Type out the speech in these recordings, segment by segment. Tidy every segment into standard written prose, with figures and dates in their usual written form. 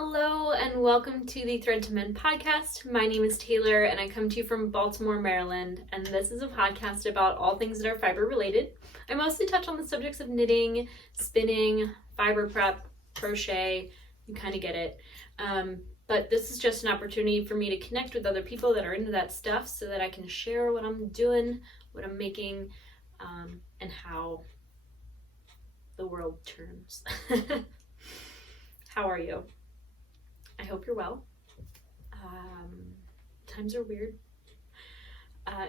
Hello and welcome to the Thread to MEND podcast. My name is Taylor and I come to you from Baltimore, Maryland, and this is a podcast about all things that are fiber related. I mostly touch on the subjects of knitting, spinning, fiber prep, crochet, you kind of get it. But this is just an opportunity for me to connect with other people that are into that stuff so that I can share what I'm doing, what I'm making, and how the world turns. How are you? I hope you're well. Times are weird.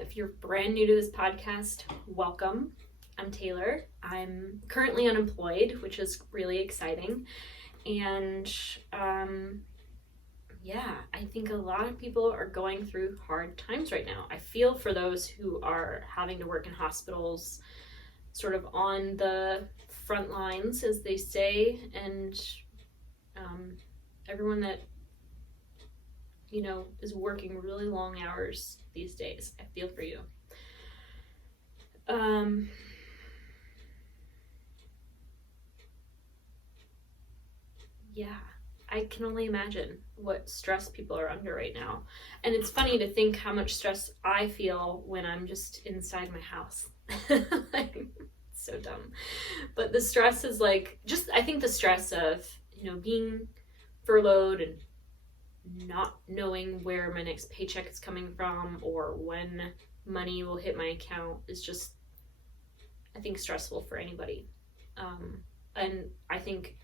If you're brand new to this podcast, welcome. I'm Taylor. I'm currently unemployed, which is really exciting. And I think a lot of people are going through hard times right now. I feel for those who are having to work in hospitals, sort of on the front lines, as they say, and everyone that is working really long hours these days. I feel for you. I can only imagine what stress people are under right now. And it's funny to think how much stress I feel when I'm just inside my house. So dumb. But the stress is I think the stress of, being furloughed and not knowing where my next paycheck is coming from or when money will hit my account is just, I think, stressful for anybody. And I think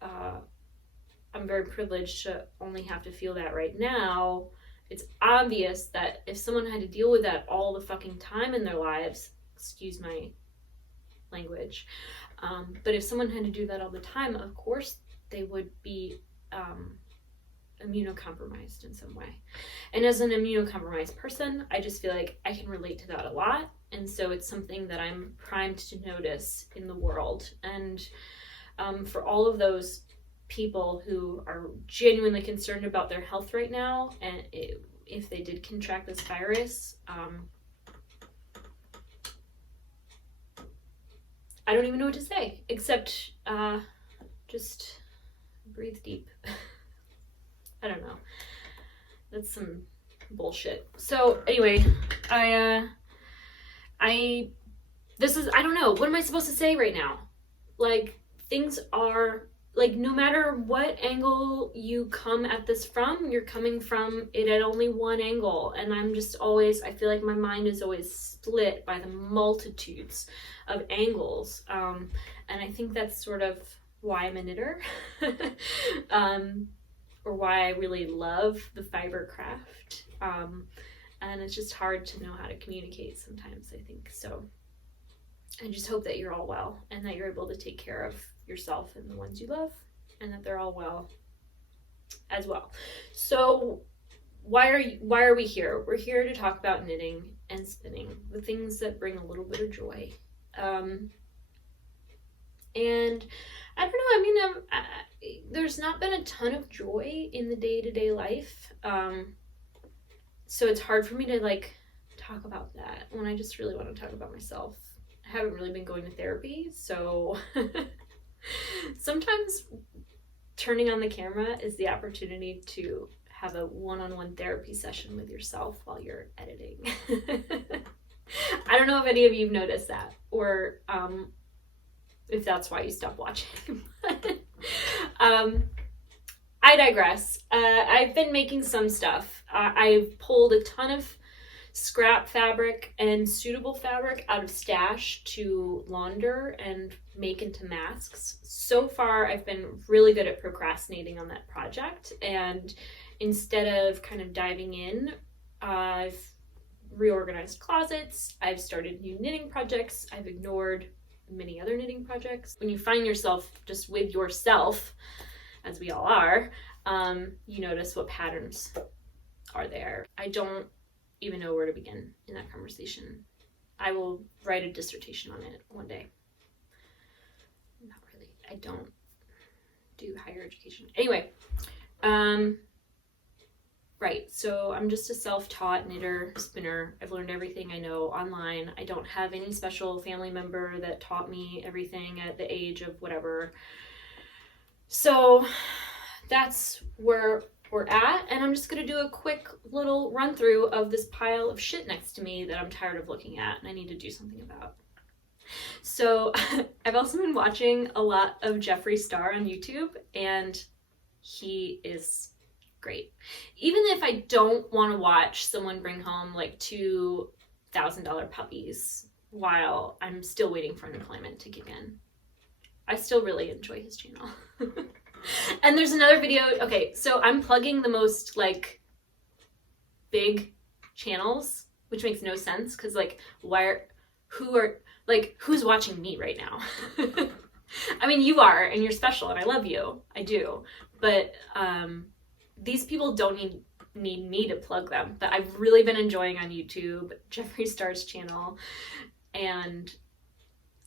I'm very privileged to only have to feel that right now. It's obvious that if someone had to deal with that all the fucking time in their lives, excuse my language, but if someone had to do that all the time, of course they would be immunocompromised in some way. And as an immunocompromised person, I just feel like I can relate to that a lot. And so it's something that I'm primed to notice in the world. And for all of those people who are genuinely concerned about their health right now, and if they did contract this virus, I don't even know what to say, except just breathe deep. I don't know. That's some bullshit. So anyway, I don't know. What am I supposed to say right now? Things are, no matter what angle you come at this from, you're coming from it at only one angle. And I'm just always, I feel like my mind is always split by the multitudes of angles. And I think that's sort of why I'm a knitter, or why I really love the fiber craft. And it's just hard to know how to communicate sometimes, I think. So I just hope that you're all well and that you're able to take care of yourself and the ones you love, and that they're all well as well. So why are we here? We're here to talk about knitting and spinning, the things that bring a little bit of joy. And I don't know, there's not been a ton of joy in the day-to-day life. So it's hard for me to talk about that when I just really want to talk about myself. I haven't really been going to therapy, so sometimes turning on the camera is the opportunity to have a one-on-one therapy session with yourself while you're editing. I don't know if any of you have noticed that, or if that's why you stopped watching. I digress. I've been making some stuff. I've pulled a ton of scrap fabric and suitable fabric out of stash to launder and make into masks. So far, I've been really good at procrastinating on that project, and instead of kind of diving in, I've reorganized closets, I've started new knitting projects, I've ignored many other knitting projects. When you find yourself just with yourself, as we all are, you notice what patterns are there. I don't even know where to begin in that conversation. I will write a dissertation on it one day. Not really. I don't do higher education. Anyway, right, so I'm just a self-taught knitter, spinner. I've learned everything I know online. I don't have any special family member that taught me everything at the age of whatever. So that's where we're at, and I'm just gonna do a quick little run through of this pile of shit next to me that I'm tired of looking at and I need to do something about. So I've also been watching a lot of Jeffree Star on YouTube, and he is great. Even if I don't want to watch someone bring home like $2,000 puppies while I'm still waiting for unemployment to kick in, I still really enjoy his channel. And there's another video. Okay, so I'm plugging the most like big channels, which makes no sense because like who's watching me right now? I mean, you are, and you're special, and I love you. I do. But these people don't need me to plug them. But I've really been enjoying on YouTube Jeffree Star's channel. And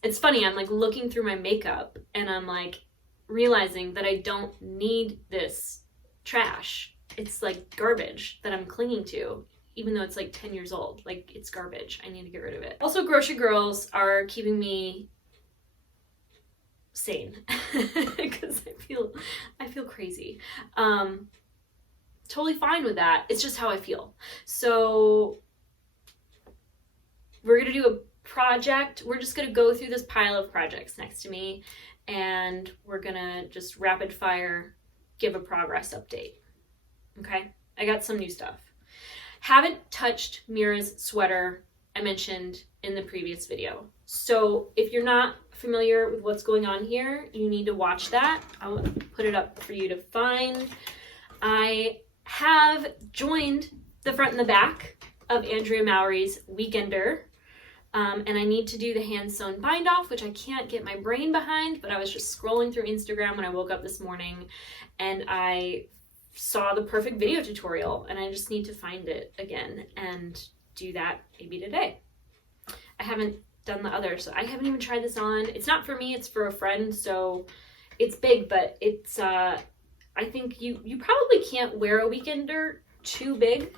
it's funny, I'm like looking through my makeup and I'm like realizing that I don't need this trash. It's like garbage that I'm clinging to, even though it's like 10 years old. Like, it's garbage. I need to get rid of it. Also, grocery girls are keeping me sane because I feel crazy. Totally fine with that. It's just how I feel. So we're gonna do a project. We're just gonna go through this pile of projects next to me, and we're gonna just rapid fire give a progress update. Okay, I got some new stuff. Haven't touched Mira's sweater I mentioned in the previous video. So if you're not familiar with what's going on here, you need to watch that. I'll put it up for you to find. I have joined the front and the back of Andrea Mowry's Weekender, and I need to do the hand sewn bind off, which I can't get my brain behind, but I was just scrolling through Instagram when I woke up this morning and I saw the perfect video tutorial, and I just need to find it again and do that maybe today. I haven't done the other, so I haven't even tried this on. It's not for me, it's for a friend, so it's big, but it's I think you probably can't wear a Weekender too big.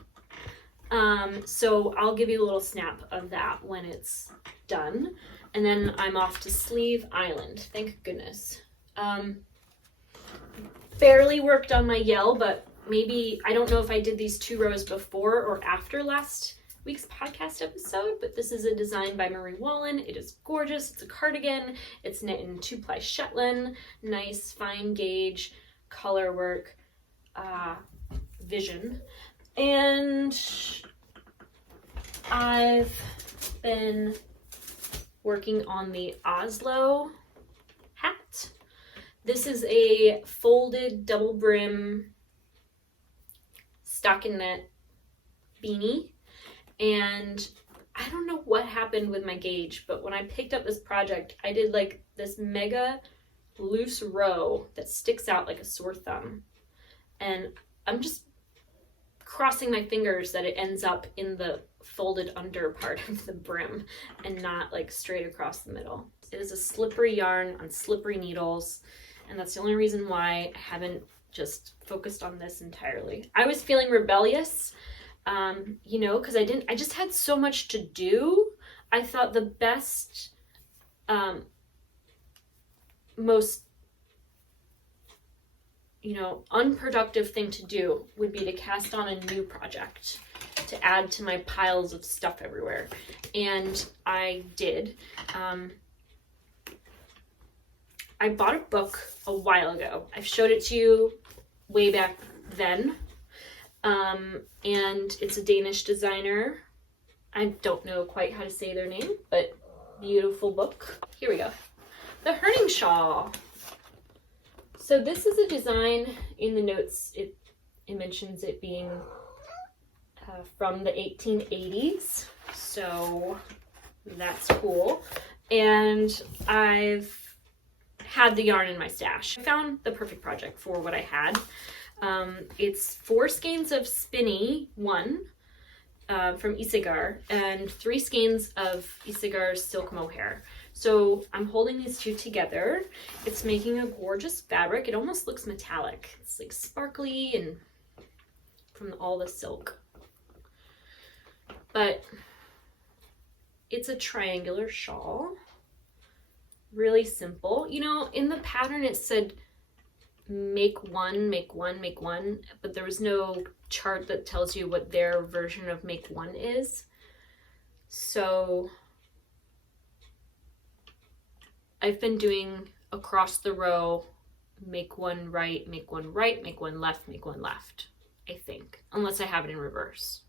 So I'll give you a little snap of that when it's done. And then I'm off to Sleeve Island, thank goodness. Barely worked on my yell, but maybe, I don't know if I did these 2 rows before or after last week's podcast episode, but this is a design by Marie Wallen. It is gorgeous. It's a cardigan. It's knit in 2-ply Shetland. Nice fine gauge color work, vision. And I've been working on the Oslo hat. This is a folded double brim stockinette beanie, and I don't know what happened with my gauge, but when I picked up this project, I did like this mega loose row that sticks out like a sore thumb, and I'm just crossing my fingers that it ends up in the folded under part of the brim and not like straight across the middle. It is a slippery yarn on slippery needles, and that's the only reason why I haven't just focused on this entirely. I was feeling rebellious, you know, because I just had so much to do. I thought the best, most, you know, unproductive thing to do would be to cast on a new project to add to my piles of stuff everywhere. And I did. I bought a book a while ago. I've showed it to you way back then. And it's a Danish designer. I don't know quite how to say their name, but beautiful book. Here we go. The Herning Shawl. So this is a design. In the notes, it mentions it being from the 1880s. So that's cool. And I've had the yarn in my stash. I found the perfect project for what I had. It's 4 skeins of Spinny 1 from Isagar and 3 skeins of Isagar's silk mohair. So I'm holding these 2 together. It's making a gorgeous fabric. It almost looks metallic. It's like sparkly and from all the silk. But it's a triangular shawl. Really simple. You know, in the pattern it said make one, but there was no chart that tells you what their version of make one is. So I've been doing across the row, make one right, make one right, make one left, I think, unless I have it in reverse.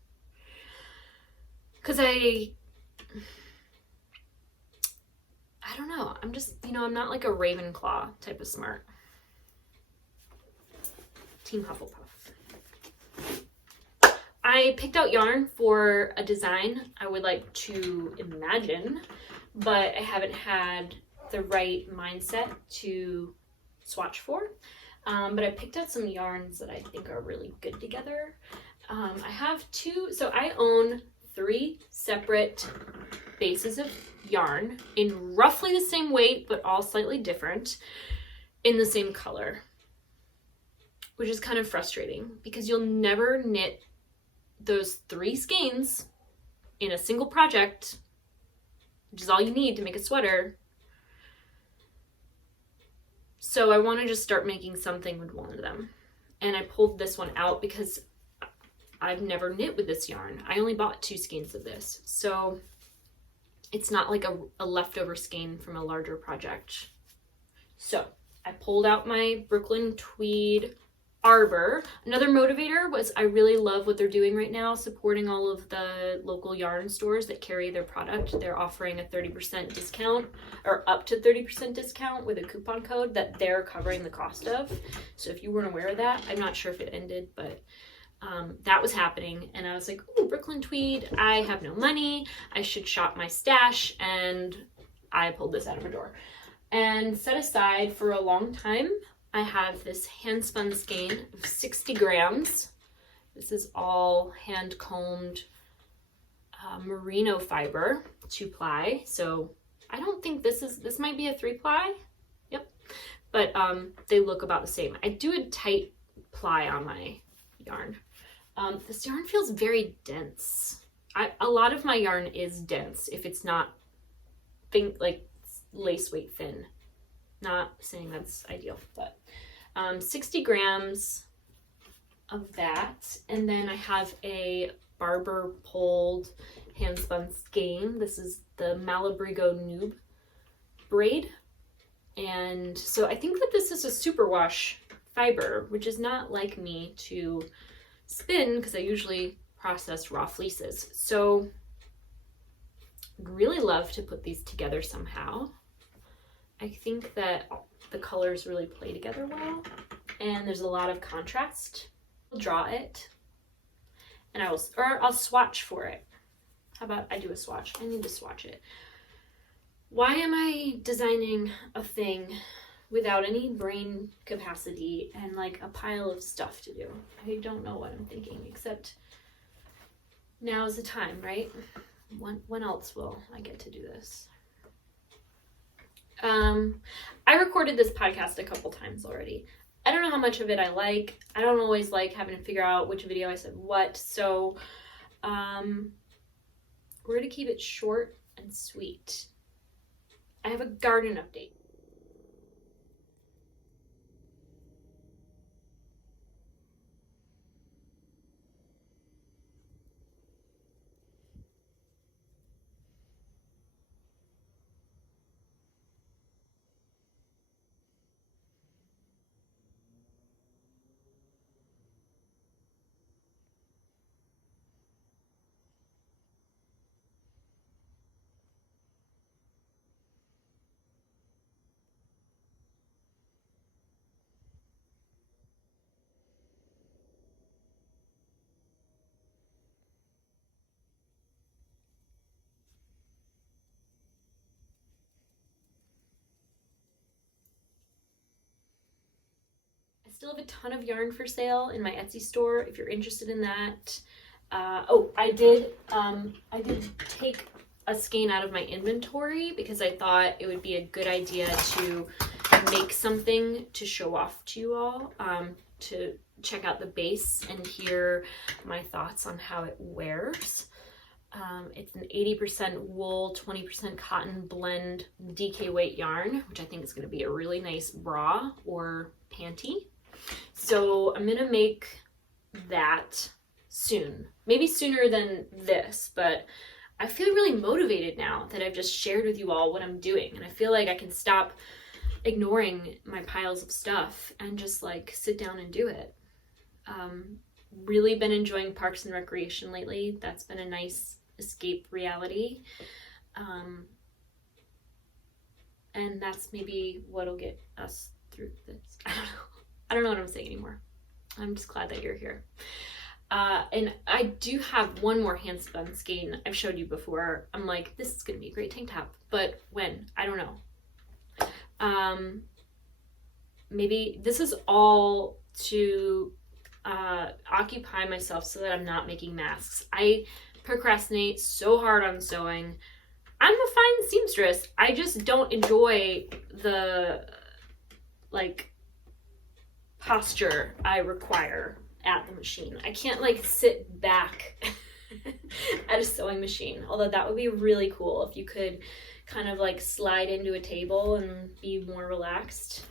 Because I don't know, I'm just, I'm not like a Ravenclaw type of smart. Team Hufflepuff. I picked out yarn for a design I would like to imagine, but I haven't had the right mindset to swatch for. But I picked out some yarns that I think are really good together. I have two, so I own 3 separate bases of yarn in roughly the same weight, but all slightly different, in the same color, which is kind of frustrating because you'll never knit those 3 skeins in a single project, which is all you need to make a sweater. So I want to just start making something with one of them. And I pulled this one out because I've never knit with this yarn. I only bought 2 skeins of this. So it's not like a leftover skein from a larger project. So I pulled out my Brooklyn Tweed Arbor. Another motivator was I really love what they're doing right now, supporting all of the local yarn stores that carry their product. They're offering a 30% discount, or up to 30% discount with a coupon code that they're covering the cost of. So if you weren't aware of that, I'm not sure if it ended, but that was happening. And I was like, ooh, Brooklyn Tweed, I have no money. I should shop my stash. And I pulled this out of a drawer and set aside for a long time. I have this hand spun skein of 60 grams. This is all hand combed merino fiber, 2-ply. So I don't think this might be a 3-ply. Yep. But they look about the same. I do a tight ply on my yarn. This yarn feels very dense. A lot of my yarn is dense if it's not like lace weight thin. Not saying that's ideal, but 60 grams of that. And then I have a barber pulled hand spun skein. This is the Malabrigo Noob braid. And so I think that this is a superwash fiber, which is not like me to spin because I usually process raw fleeces. So I'd really love to put these together somehow. I think that the colors really play together well, and there's a lot of contrast. I'll draw it, and I'll swatch for it. How about I do a swatch? I need to swatch it. Why am I designing a thing without any brain capacity and like a pile of stuff to do? I don't know what I'm thinking, except now's the time, right? When else will I get to do this? I recorded this podcast a couple times already. I don't know how much of it I like. I don't always like having to figure out which video I said what. So, we're going to keep it short and sweet. I have a garden update. Still have a ton of yarn for sale in my Etsy store if you're interested in that. I did take a skein out of my inventory because I thought it would be a good idea to make something to show off to you all, to check out the base and hear my thoughts on how it wears. It's an 80% wool, 20% cotton blend DK weight yarn, which I think is going to be a really nice bra or panty. So I'm going to make that soon. Maybe sooner than this, but I feel really motivated now that I've just shared with you all what I'm doing. And I feel like I can stop ignoring my piles of stuff and just like sit down and do it. Really been enjoying Parks and Recreation lately. That's been a nice escape reality. And that's maybe what'll get us through this. I don't know what I'm saying anymore. I'm just glad that you're here. And I do have one more hand spun skein I've showed you before. I'm like, this is gonna be a great tank top, but when? I don't know. Maybe this is all to occupy myself so that I'm not making masks. I procrastinate so hard on sewing. I'm a fine seamstress. I just don't enjoy the like posture I require at the machine. I can't like sit back at a sewing machine, although that would be really cool if you could kind of like slide into a table and be more relaxed.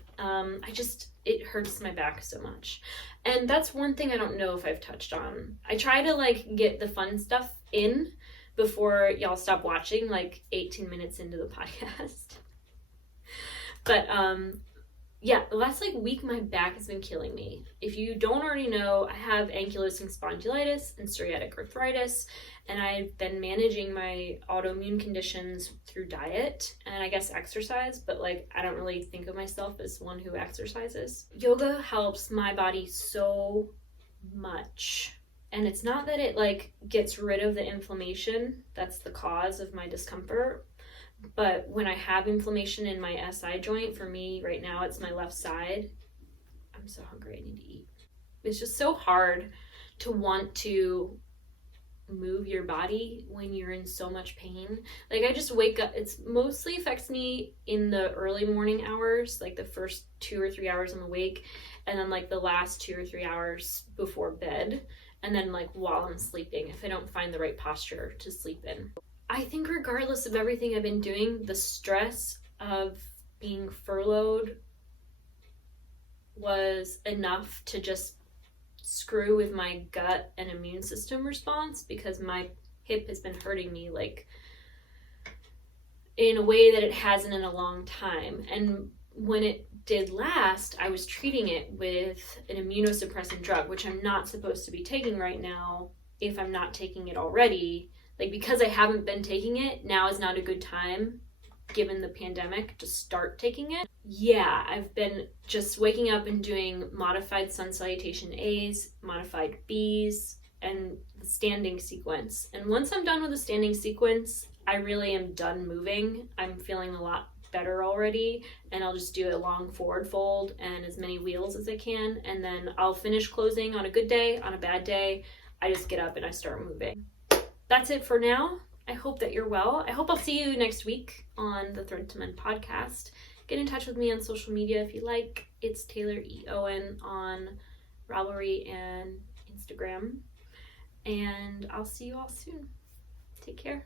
It hurts my back so much. And that's one thing I don't know if I've touched on. I try to like get the fun stuff in before y'all stop watching, like 18 minutes into the podcast. But yeah, the last like week my back has been killing me. If you don't already know, I have ankylosing spondylitis and psoriatic arthritis, and I've been managing my autoimmune conditions through diet and I guess exercise, but like I don't really think of myself as one who exercises. Yoga helps my body so much. And it's not that it like gets rid of the inflammation that's the cause of my discomfort, but when I have inflammation in my SI joint, for me right now it's my left side. I'm so hungry, I need to eat. It's just so hard to want to move your body when you're in so much pain. Like I just wake up, it's mostly affects me in the early morning hours, like the first 2 or 3 hours I'm awake, and then like the last 2 or 3 hours before bed, and then like while I'm sleeping if I don't find the right posture to sleep in. I think regardless of everything I've been doing, the stress of being furloughed was enough to just screw with my gut and immune system response, because my hip has been hurting me like in a way that it hasn't in a long time. And when it did last, I was treating it with an immunosuppressant drug, which I'm not supposed to be taking right now if I'm not taking it already. Like, because I haven't been taking it, now is not a good time, given the pandemic, to start taking it. Yeah, I've been just waking up and doing modified sun salutation A's, modified B's, and the standing sequence. And once I'm done with the standing sequence, I really am done moving. I'm feeling a lot better already, and I'll just do a long forward fold and as many wheels as I can, and then I'll finish closing on a good day. On a bad day, I just get up and I start moving. That's it for now. I hope that you're well. I hope I'll see you next week on the Thread to Mend podcast. Get in touch with me on social media if you like. It's Taylor E. Owen on Ravelry and Instagram. And I'll see you all soon. Take care.